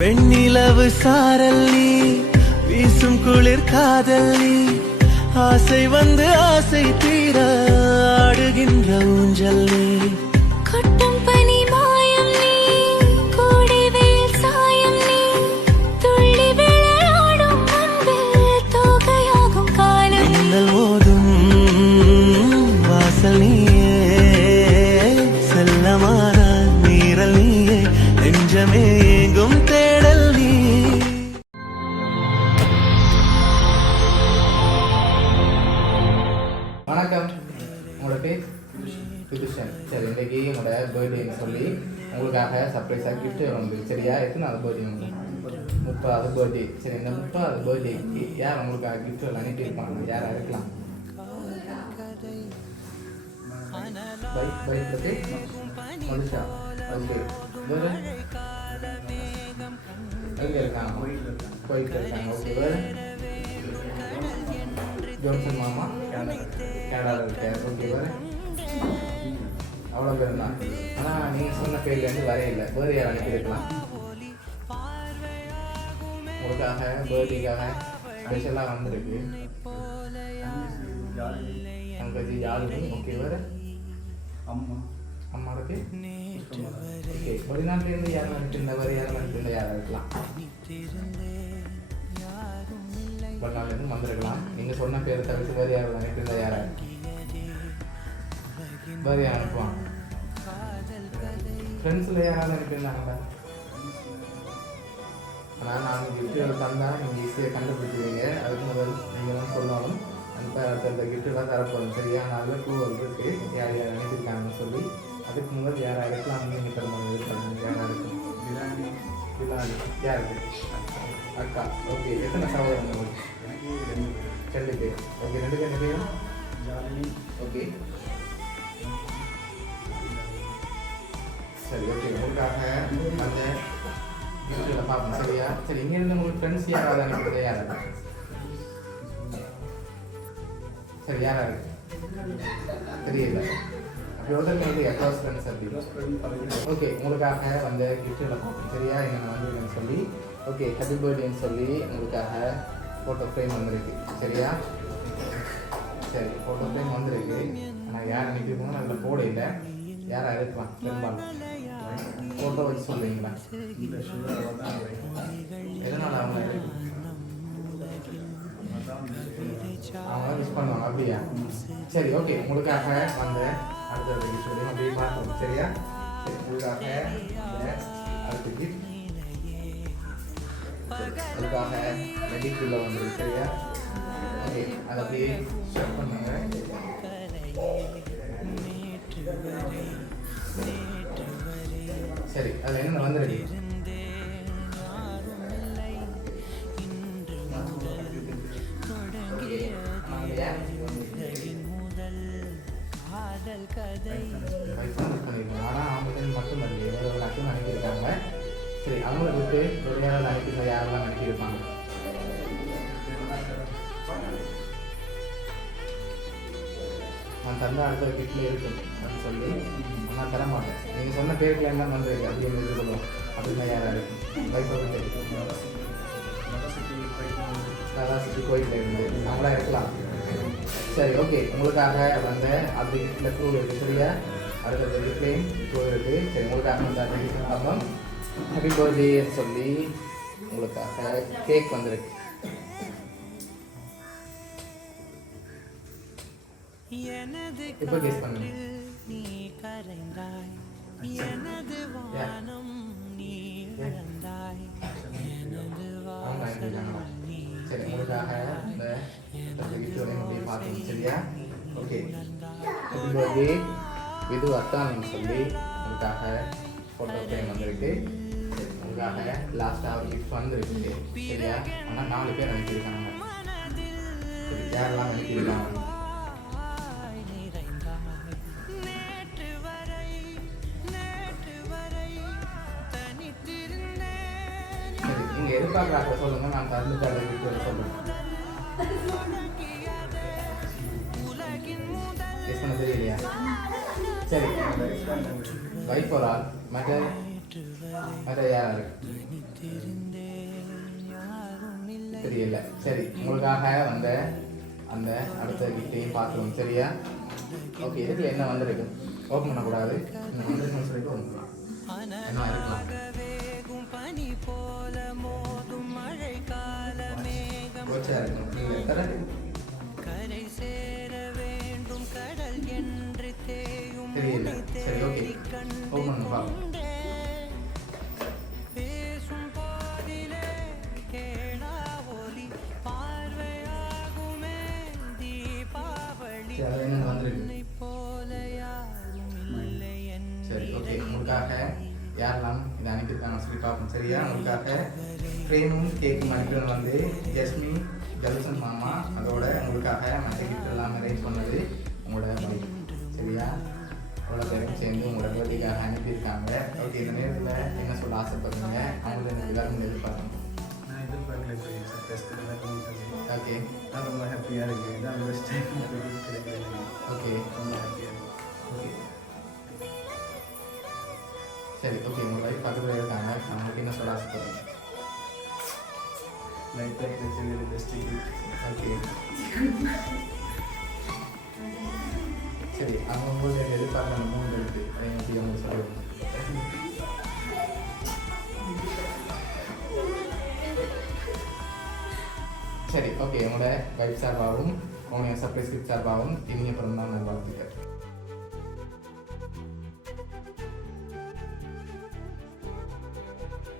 வெண்ணிலவு சாரல் நீ வீசும் குளிர் காதல் நீ ஆசை வந்து ஆசை தீர ஆடுகின்ற ஊஞ்சல் நீ உங்களோட பேர்? விதுஷன் சரி இன்றைக்கி உங்களோட பர்த்டேன்னு சொல்லி உங்களுக்காக சர்ப்ரைஸாக கிஃப்ட் வந்து சரியா? எத்தனை அது பர்த்டே உங்களுக்கு முப்பதாவது பர்த்டே சரி இந்த முப்பதாவது பர்த்டேக்கு யார் உங்களுக்காக கிஃப்ட் எல்லாம் அனுப்பியிருப்பாங்க யாராக இருக்கலாம்? பைக் பைக் பற்றி மனுஷா. ஓகே. வேறு எங்கே இருக்காங்க போயிட்டு இருக்காங்க ஓகே வேறு ஜோன்சன் மாமா? கேரளாவில் இருக்கார் ஓகே வேறு அவ்வளோ பேர் தான் ஆனால் நீங்கள் சொன்ன பேர்லேருந்து வரையில்லை வேறு யார் அனுப்பியிருக்கலாம். உங்களுக்காக பேர்த்டேக்காக ஸ்பெஷலாக வந்திருக்கு. அங்கே யாருமே ஓகே வேறு? அம்மா. அம்மாவுக்கு ஓகே வெளிநாட்டிலேருந்து யாரும் அனுப்பியிருந்தா வேறு யாரும் அனுப்பியிருந்தா யாராக இருக்கலாம். வெளிநாட்டிலேருந்து வந்திருக்கலாம். நீங்கள் சொன்ன பேரை தவிர்த்து வேறு யாரும் அனுப்பியிருந்தா யாரா வேறு யார் அனுப்புவான் ஃப்ரெண்ட்ஸில் யாராவது அனுப்பியிருந்தாங்களா ஆனால் நான் கிஃப்ட்டுகள் தந்தால் நீங்கள் ஈஸியாக கண்டுபிடிச்சிருவீங்க. அதுக்கு முதல் நீங்கள் தான் சொல்லணும். அந்த அடுத்த கிஃப்ட்டுலாம் தரப்போகிறோம் சரியா? நல்ல கூவல் இருக்குது யார் யார் அனுப்பியிருக்காங்கன்னு சொல்லி. அதுக்கு முதல் யார் அழைக்கலாம்னு நீங்கள் தருமானம் இருக்காங்க யாராக இருக்கும் பிரியாணி யாருக்கு அக்கா. ஓகே எத்தனை சகோதரங்க உங்களுக்கு? எனக்கு ரெண்டு ரெண்டு பேர். ஓகே ரெண்டு பேர் பேரும்? ஜாலினி ஓகே சரி ஓகே உங்களுக்காக அந்த யூடியூப்ல பார்ப்போம் சரியா? சரி இங்க இருந்து உங்களுக்கு ஃப்ரெண்ட்ஸ் யாராவது அனுப்பிடுறது யாரா? சரி யாரா இருக்கு தெரியல. உடனே வந்து க்ளோஸ் ஃப்ரெண்ட்ஸ் அப்படி. ஓகே உங்களுக்காக வந்த கிஃப்ட்டில் பார்ப்போம். சரியா? என்ன வந்துருக்குன்னு சொல்லி ஓகே ஹாப்பி பர்த்டேன்னு சொல்லி உங்களுக்காக ஃபோட்டோ ஃப்ரேம் வந்திருக்கு. சரியா? சரி ஃபோட்டோ ஃப்ரேம் வந்திருக்கு. ஆனால் யார் அனுப்பியிருக்கோம் அதில் போட இல்லை. யாராக இருக்கலாம் பெரும்பாலும். ஃபோட்டோ வச்சு சொல்றீங்களா? எதனால் அவங்க அவங்க மிஸ் பண்ணுவாங்க அப்படியா? சரி ஓகே உங்களுக்காக வந்த அடுத்த விஷயம் அப்படியே பார்ப்போம். சரியா? சரி உங்களுக்காக அடுத்த கிஃப்ட் அதுக்காக உங்களுக்காக வந்துருக்கு சரியா ஓகே அதை அப்படியே ஷேர் பண்ணுங்க சரி அது என்ன வந்துருக்கு சரி அவங்கள விட்டு தொழிலாளர் யாராவது யாரெல்லாம் அனுப்பியிருப்பாங்க நான் தந்த அடுத்த கிட்ல இருக்கும் அப்படின்னு சொல்லி நான் தர மாட்டேன். நீங்கள் சொன்ன பேருக்கு என்ன வந்து அப்படின்னு எதிர்கொள்ளும் அப்படின்னா யாராக இருக்கும்? பயப்பட கலாசிட்டி கோயிலில் இருந்து அவங்களா இருக்கலாம். சரி ஓகே. உங்களுக்காக வந்த அப்படி கிஃப்டில் க்ரூ இருக்குது சரியா? அடுத்த கிஃப்ட்லேயும் க்ரூ இருக்குது சரி உங்களுக்காக வந்த அப்புறம் ஹாப்பி பர்த்டேன்னு சொல்லி உங்களுக்காக கேக் வந்திருக்கு. இப்போ டேஸ்ட் பண்ணுங்க Yeah. Yeah. அவங்க அனுப்பியிருக்காங்களா? சரி உங்களுக்காக இந்த கிஃப்டோடையும் அப்படியே பார்த்தோம் சரியா? ஓகே ஹாப்பி பர்த்டே விது அத்தான்னு சொல்லி உங்களுக்காக ஃபோட்டோ ஃப்ரேம் வந்திருக்கு. சரி லாஸ்ட்டாக ஒரு கிஃப்ட் வந்துருக்கு சரியா? ஆனால் நாலு பேர் அனுப்பியிருக்காங்க. யாரெல்லாம் அனுப்பியிருக்காங்க? சரி நீங்கள் எதிர்பார்க்குறாங்க சொல்லுங்கள் நான் தந்து அதை கிஃப்ட் சொல்லுங்கள் கெஸ் பண்ண தெரியலையா? சரி வைஃப் ஒரு ஆள். மற்ற தெரியல. சரி உங்களுக்காக வந்த அந்த அடுத்த கிட்டையும் பார்த்துருவோம். சரியா? ஓகே இதுல என்ன வந்திருக்கு? ஓப்பன் பண்ணக்கூடாது. வந்திருக்குன்னு சொல்லிட்டு. என்ன இருக்கலாம்? கோச்சா இருக்கும் இல்லை கரெக்ட் தெரியல சரி ஓகே உங்களுக்காக யாரெல்லாம் இதை அனுப்பியிருக்காங்க சொல்லி பார்ப்போம். சரியா? உங்களுக்காக ஃப்ரேமும் கேக்கும் அனுப்பினது வந்து ஜஸ்மி ஜல்சன் மாமா அதோட உங்களுக்காக மற்ற கிஃப்ட் எல்லாம் அரேஞ்ச் பண்ணது உங்களோட சரியா? அவ்வளோ பேரும் சேர்ந்து உங்களோட பர்த்டேக்காக அனுப்பியிருக்காங்க. ஓகே இந்த நேரத்தில் என்ன சொல்ல ஆசைப்படுறீங்க? அவங்கள எனக்கு எல்லாரும் எதிர்பார்க்கணும். நான் எதிர்பார்க்கல இப்போ சார் டெஸ்ட் பண்ணி சொல்லி ஓகே நான் ரொம்ப ஹாப்பியாக இருக்கேன் இதான் பெஸ்ட் டைம் கிடைக்கிறது ஓகே ரொம்ப ஹாப்பியாக இருக்கேன் ஓகே சரி ஓகே உங்கள் வைஃப் பக்கத்தில் இருக்காங்க நம்மளுக்கு என்ன சொல்ல ஆசைப்படுறீங்க லைஃப்பில் கிடைச்சது பெஸ்ட் ஓகே சரி அவங்க உங்களுக்கு எதிர்பார்க்க அந்த மூணு இருக்கு அதை பற்றி அவங்க சொல்லுவாங்க சரி ஓகே உங்களோட வைஃப் சார்பாகவும் உங்களுடைய சர்ப்ரைஸ் கிஃப்ட் சார்பாகவும் இனிய பிறந்தநாள் நல்வாழ்த்துக்கள்